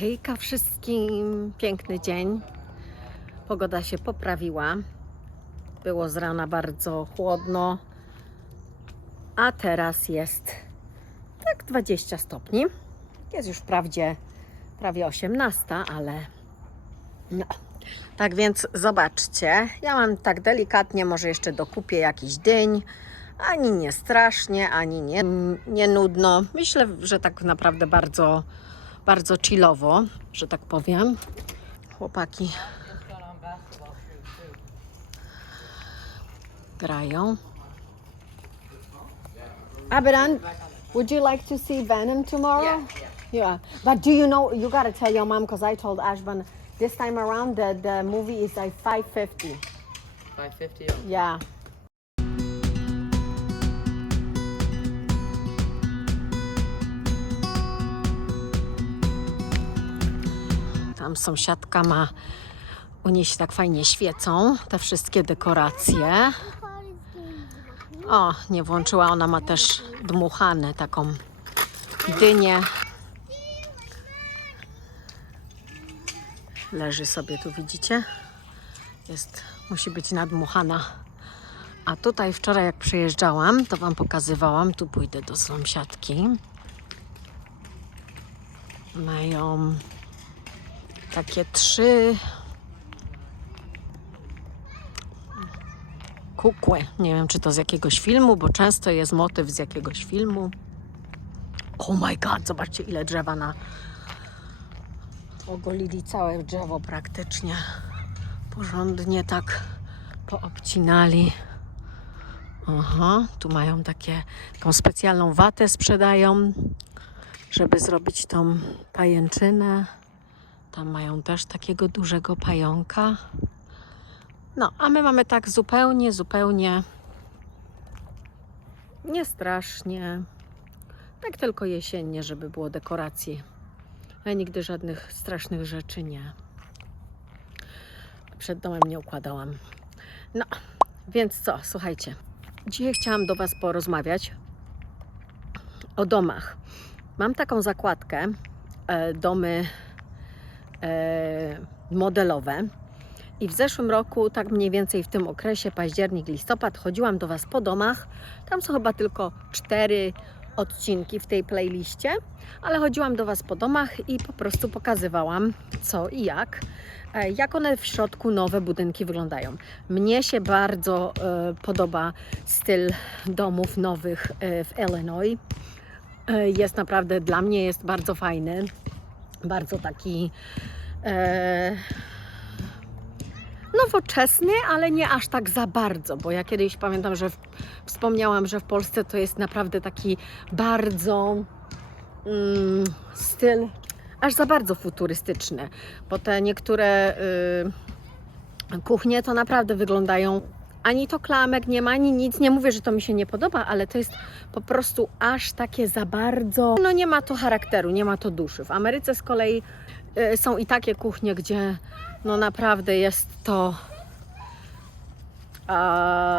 Hejka wszystkim, piękny dzień. Pogoda się poprawiła. Było z rana bardzo chłodno, a teraz jest tak 20 stopni. Jest już wprawdzie prawie 18, ale no. Tak więc zobaczcie, ja mam tak delikatnie, może jeszcze dokupię jakiś dyń. Ani nie strasznie, ani nie, nie nudno. Myślę, że tak naprawdę bardzo, bardzo chillowo, że tak powiem. Chłopaki grają. Abidan, would you like to see Venom tomorrow? Yeah. But do you know, you gotta tell your mom, because I told Ashban this time around the, the movie is like 550. 550. Yeah. Tam sąsiadka ma, u niej się tak fajnie świecą te wszystkie dekoracje. O, nie włączyła, ona ma też dmuchane taką dynię. Leży sobie tu, widzicie? Jest, musi być nadmuchana. A tutaj wczoraj jak przyjeżdżałam, to Wam pokazywałam, tu pójdę do sąsiadki. Mają takie trzy kukłę. Nie wiem, czy to z jakiegoś filmu, bo często jest motyw z jakiegoś filmu. Oh my god, zobaczcie ile drzewa na... Ogolili całe drzewo praktycznie. Porządnie tak poobcinali. Aha, tu mają takie, taką specjalną watę sprzedają, żeby zrobić tą pajęczynę. Tam mają też takiego dużego pająka. No, a my mamy tak zupełnie, zupełnie nie strasznie. Tak tylko jesiennie, żeby było dekoracji. Ja nigdy żadnych strasznych rzeczy nie. Przed domem nie układałam. No, więc co, słuchajcie. Dzisiaj chciałam do Was porozmawiać o domach. Mam taką zakładkę, e, domy modelowe. I w zeszłym roku, tak mniej więcej w tym okresie, październik, listopad, chodziłam do Was po domach. Tam są chyba tylko cztery odcinki w tej playliście, ale chodziłam do Was po domach i po prostu pokazywałam co i jak, e, jak one w środku nowe budynki wyglądają. Mnie się bardzo e, podoba styl domów nowych e, w Illinois. E, jest naprawdę, dla mnie jest bardzo fajny, bardzo taki e, nowoczesny, ale nie aż tak za bardzo, bo ja kiedyś pamiętam, że w, wspomniałam, że w Polsce to jest naprawdę taki bardzo mm, styl, aż za bardzo futurystyczny, bo te niektóre y, kuchnie to naprawdę wyglądają ani to klamek nie ma, ani nic. Nie mówię, że to mi się nie podoba, ale to jest po prostu aż takie za bardzo. No nie ma to charakteru, nie ma to duszy. W Ameryce z kolei y, są i takie kuchnie, gdzie no naprawdę jest to e,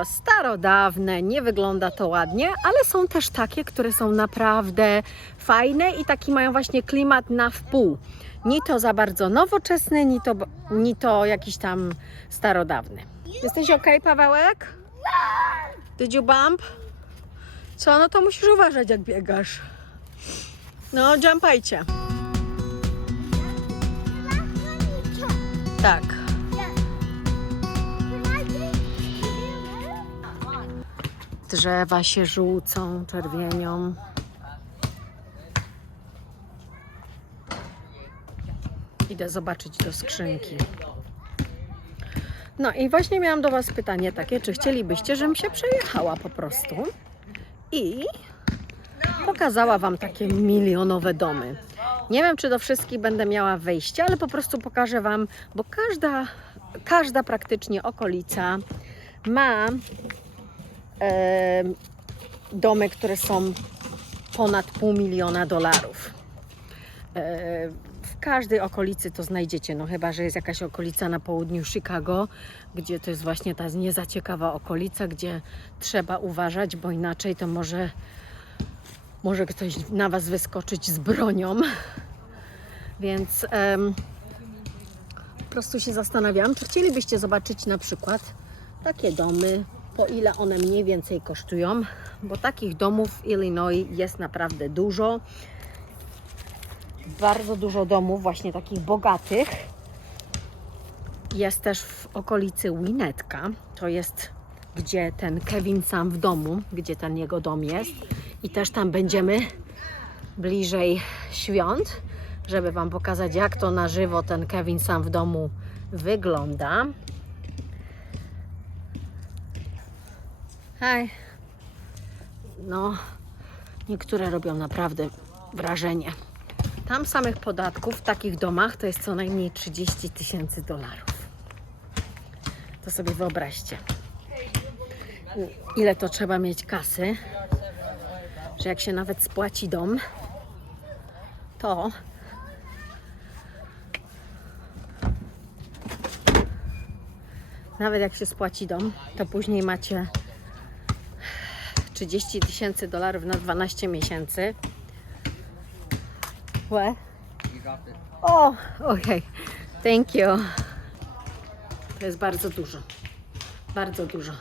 starodawne, nie wygląda to ładnie, ale są też takie, które są naprawdę fajne i taki mają właśnie klimat na wpół. Ni to za bardzo nowoczesny, ni to, ni to jakiś tam starodawny. Jesteś ok, Pawełek? Did you bump? Co? No to musisz uważać, jak biegasz. No, jumpajcie. Tak. Drzewa się żółcą, czerwienią. Idę zobaczyć do skrzynki. No i właśnie miałam do Was pytanie takie, czy chcielibyście, żebym się przejechała po prostu i pokazała Wam takie milionowe domy. Nie wiem, czy do wszystkich będę miała wejście, ale po prostu pokażę Wam, bo każda, każda praktycznie okolica ma domy, które są ponad pół miliona dolarów. E, w każdej okolicy to znajdziecie, no chyba, że jest jakaś okolica na południu Chicago, gdzie to jest właśnie ta niezaciekawa okolica, gdzie trzeba uważać, bo inaczej to może, może ktoś na Was wyskoczyć z bronią. Więc em, po prostu się zastanawiam, czy chcielibyście zobaczyć na przykład takie domy, po ile one mniej więcej kosztują, bo takich domów w Illinois jest naprawdę dużo. Bardzo dużo domów, właśnie takich bogatych. Jest też w okolicy Winnetka. To jest, gdzie ten Kevin sam w domu, gdzie ten jego dom jest. I też tam będziemy bliżej świąt, żeby Wam pokazać, jak to na żywo ten Kevin sam w domu wygląda. Hej. No, niektóre robią naprawdę wrażenie. Tam samych podatków w takich domach to jest co najmniej 30 tysięcy dolarów. To sobie wyobraźcie. Ile to trzeba mieć kasy, że jak się nawet spłaci dom, to nawet jak się spłaci dom, to później macie 30 tysięcy dolarów na 12 miesięcy. What? O, okej. Thank you. To jest bardzo dużo. Bardzo dużo.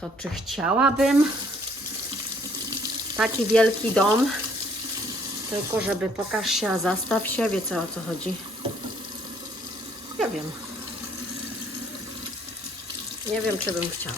To czy chciałabym taki wielki dom? Tylko żeby pokaż się, a zastaw się. Wiecie o co chodzi? Ja wiem. Nie wiem, czy bym chciała.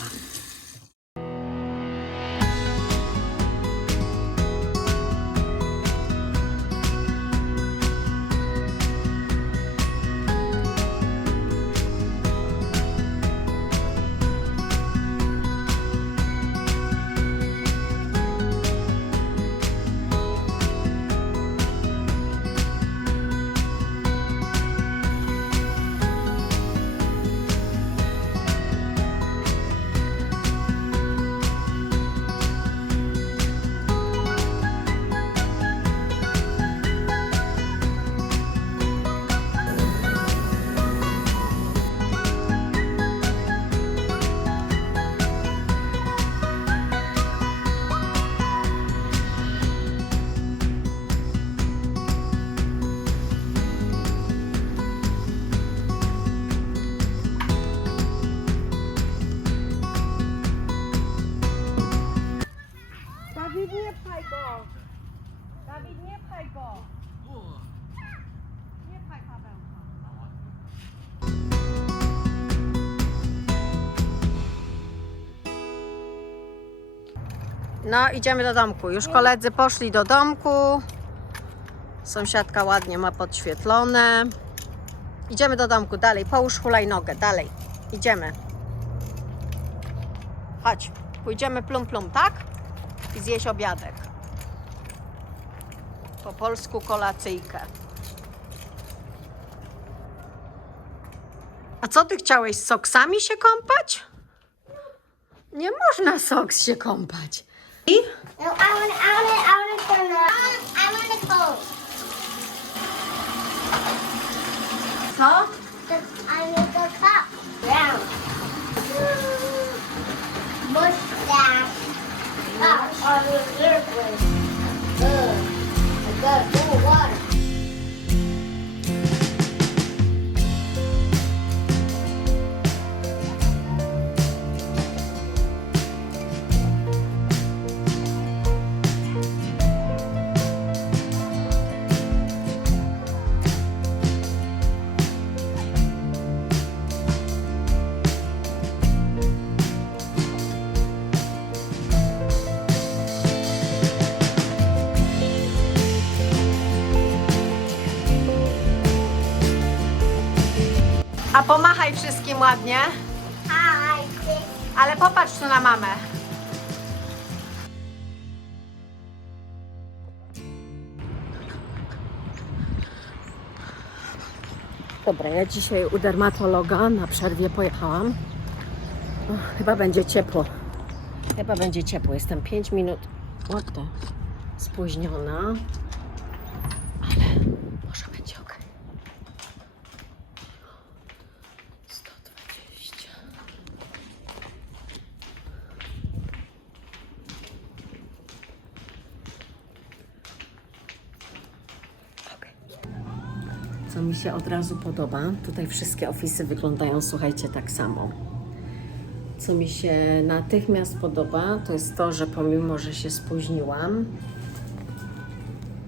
No, idziemy do domku. Już koledzy poszli do domku. Sąsiadka ładnie ma podświetlone. Idziemy do domku, dalej. Połóż hulajnogę, dalej. Idziemy. Chodź, pójdziemy plum plum, tak? I zjeść obiadek. Po polsku kolacyjkę. A co ty chciałeś z soksami się kąpać? Nie można soks się kąpać. No, I want, I want, it. I want to turn the, I want, I want to close. Co? A pomachaj wszystkim ładnie. Hi. Ale popatrz tu na mamę. Dobra, ja dzisiaj u dermatologa na przerwie pojechałam. O, chyba będzie ciepło. Chyba będzie ciepło. Jestem 5 minut what the, spóźniona. Ale może będzie ok. 120. co mi się od razu podoba. Tutaj wszystkie ofisy wyglądają, słuchajcie, tak samo. Co mi się natychmiast podoba, to jest to, że pomimo, że się spóźniłam,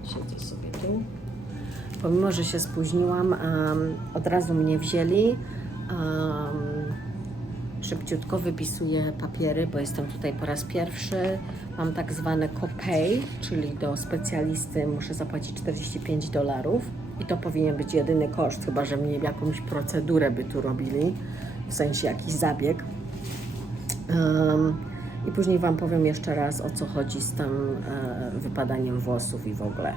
siedzę sobie tu, pomimo, że się spóźniłam, em, od razu mnie wzięli. em, szybciutko wypisuję papiery, bo jestem tutaj po raz pierwszy. Mam tak zwane copay, czyli do specjalisty muszę zapłacić 45 dolarów i to powinien być jedyny koszt, chyba że mnie jakąś procedurę by tu robili, w sensie jakiś zabieg. Em, I później Wam powiem jeszcze raz o co chodzi z tym e, wypadaniem włosów i w ogóle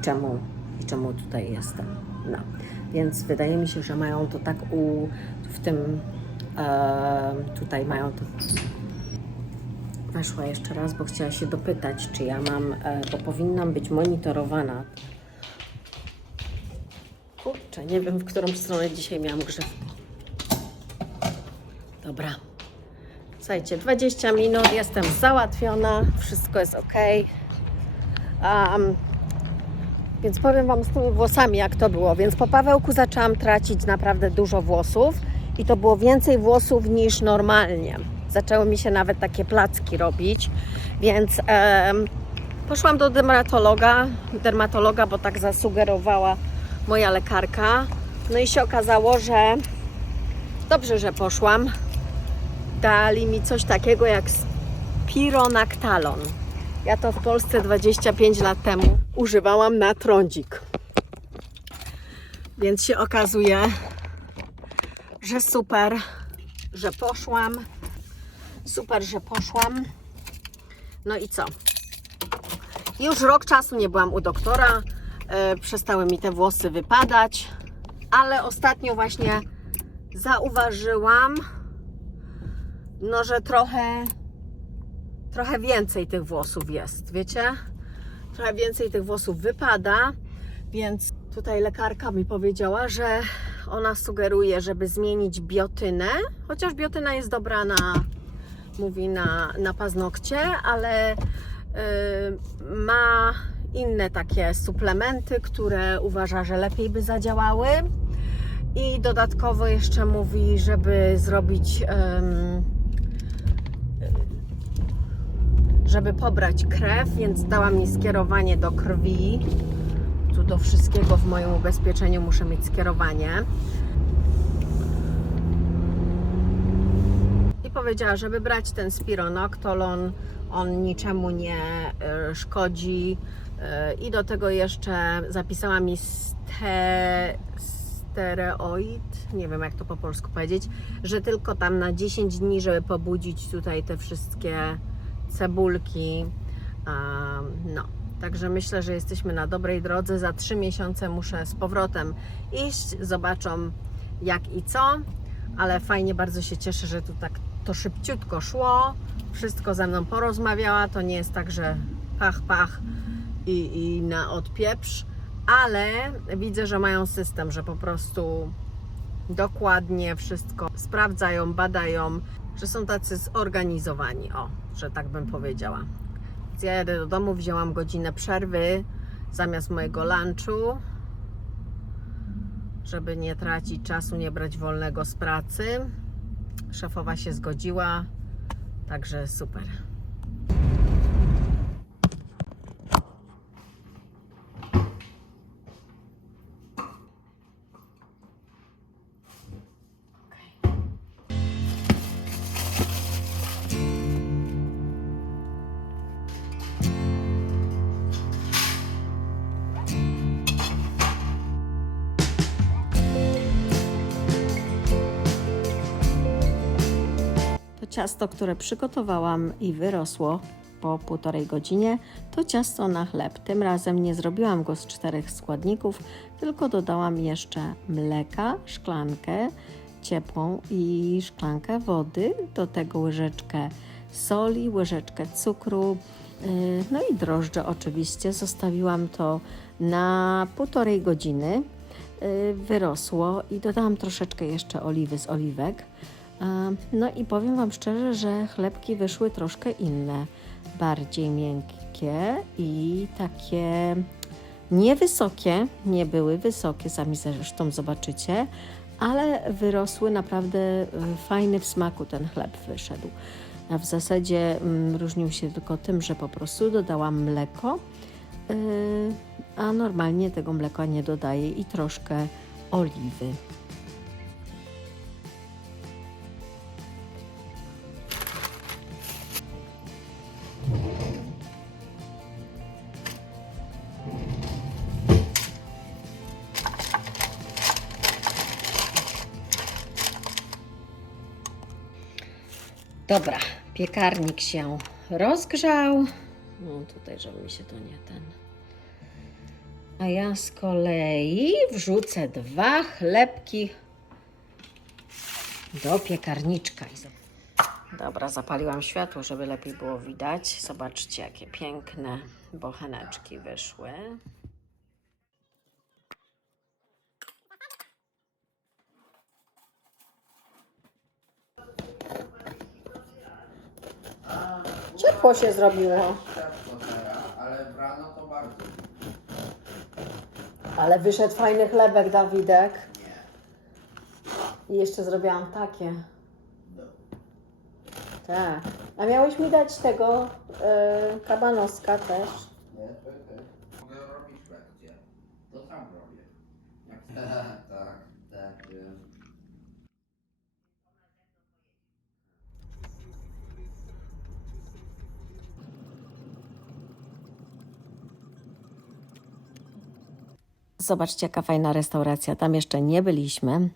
czemu i czemu tutaj jestem. No, więc wydaje mi się, że mają to tak u, w tym e, tutaj mają to. Weszła jeszcze raz, bo chciała się dopytać, czy ja mam, e, bo powinnam być monitorowana. Kurczę, nie wiem, w którą stronę dzisiaj miałam grzew. Dobra. Słuchajcie, 20 minut, jestem załatwiona, wszystko jest ok. Um, więc powiem Wam z tymi włosami, jak to było. Więc po Pawełku zaczęłam tracić naprawdę dużo włosów i to było więcej włosów niż normalnie. Zaczęły mi się nawet takie placki robić, więc em, poszłam do dermatologa, dermatologa, bo tak zasugerowała moja lekarka. No i się okazało, że dobrze, że poszłam. Dali mi coś takiego jak spironaktalon. Ja to w Polsce 25 lat temu używałam na trądzik. Więc się okazuje, że super, że poszłam. Super, że poszłam. No i co? Już rok czasu nie byłam u doktora. E, przestały mi te włosy wypadać, ale ostatnio właśnie zauważyłam, no, że trochę trochę więcej tych włosów jest, wiecie? Trochę więcej tych włosów wypada, więc tutaj lekarka mi powiedziała, że ona sugeruje, żeby zmienić biotynę, chociaż biotyna jest dobra na, mówi na, na paznokcie, ale y, ma inne takie suplementy, które uważa, że lepiej by zadziałały. I dodatkowo jeszcze mówi, żeby zrobić żeby pobrać krew, więc dała mi skierowanie do krwi. Tu do wszystkiego w moim ubezpieczeniu muszę mieć skierowanie. I powiedziała, żeby brać ten spironoktalon, on niczemu nie e, szkodzi. I do tego jeszcze zapisała mi ste, stereoid, nie wiem jak to po polsku powiedzieć, że tylko tam na 10 dni, żeby pobudzić tutaj te wszystkie cebulki. No, także myślę, że jesteśmy na dobrej drodze. Za trzy miesiące muszę z powrotem iść, zobaczą jak i co, ale fajnie, bardzo się cieszę, że tu tak to szybciutko szło. Wszystko ze mną porozmawiała. To nie jest tak, że pach, pach i, i na odpieprz, ale widzę, że mają system, że po prostu dokładnie wszystko sprawdzają, badają, że są tacy zorganizowani, o, że tak bym powiedziała. Więc ja jadę do domu, wzięłam godzinę przerwy zamiast mojego lunchu, żeby nie tracić czasu, nie brać wolnego z pracy. Szefowa się zgodziła, także super. Ciasto, które przygotowałam i wyrosło po półtorej godzinie, to ciasto na chleb. Tym razem nie zrobiłam go z czterech składników, tylko dodałam jeszcze mleka, szklankę ciepłą i szklankę wody, do tego łyżeczkę soli, łyżeczkę cukru, yy, no i drożdże oczywiście. Zostawiłam to na półtorej godziny. Yy, Wyrosło i dodałam troszeczkę jeszcze oliwy z oliwek. No i powiem Wam szczerze, że chlebki wyszły troszkę inne, bardziej miękkie i takie Niewysokie, nie były wysokie, sami zresztą zobaczycie, ale wyrosły naprawdę y, fajny w smaku ten chleb wyszedł. A w zasadzie mm, różnił się tylko tym, że po prostu dodałam mleko, y, a normalnie tego mleka nie dodaję i troszkę oliwy. Dobra, piekarnik się rozgrzał. No tutaj, żeby mi się to nie ten. A ja z kolei wrzucę dwa chlebki do piekarniczka. Dobra, zapaliłam światło, żeby lepiej było widać. Zobaczcie, jakie piękne bocheneczki wyszły. Ciepło się zrobiło, Ciepło teraz, ale w rano to bardzo. ale wyszedł fajny chlebek, Dawidek. Nie. I jeszcze zrobiłam takie. No. Tak. A miałeś mi dać tego yy, kabanoska też. Nie, to też. Mogę robić lekcje. To sam robię. Jak... Zobaczcie, jaka fajna restauracja. Tam jeszcze nie byliśmy.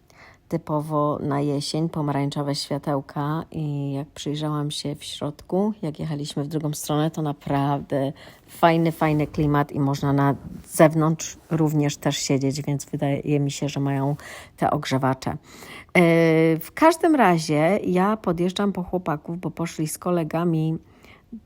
Typowo na jesień, pomarańczowe światełka i jak przyjrzałam się w środku, jak jechaliśmy w drugą stronę, to naprawdę fajny, fajny klimat i można na zewnątrz również też siedzieć, więc wydaje mi się, że mają te ogrzewacze. Yy, W każdym razie ja podjeżdżam po chłopaków, bo poszli z kolegami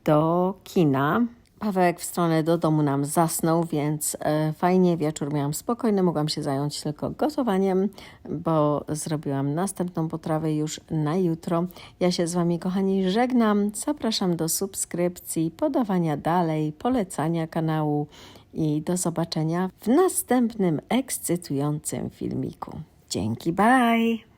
do kina. Pawełek w stronę do domu nam zasnął, więc e, fajnie wieczór miałam spokojny, mogłam się zająć tylko gotowaniem, bo zrobiłam następną potrawę już na jutro. Ja się z Wami, kochani, żegnam. Zapraszam do subskrypcji, podawania dalej, polecania kanału i do zobaczenia w następnym ekscytującym filmiku. Dzięki, bye!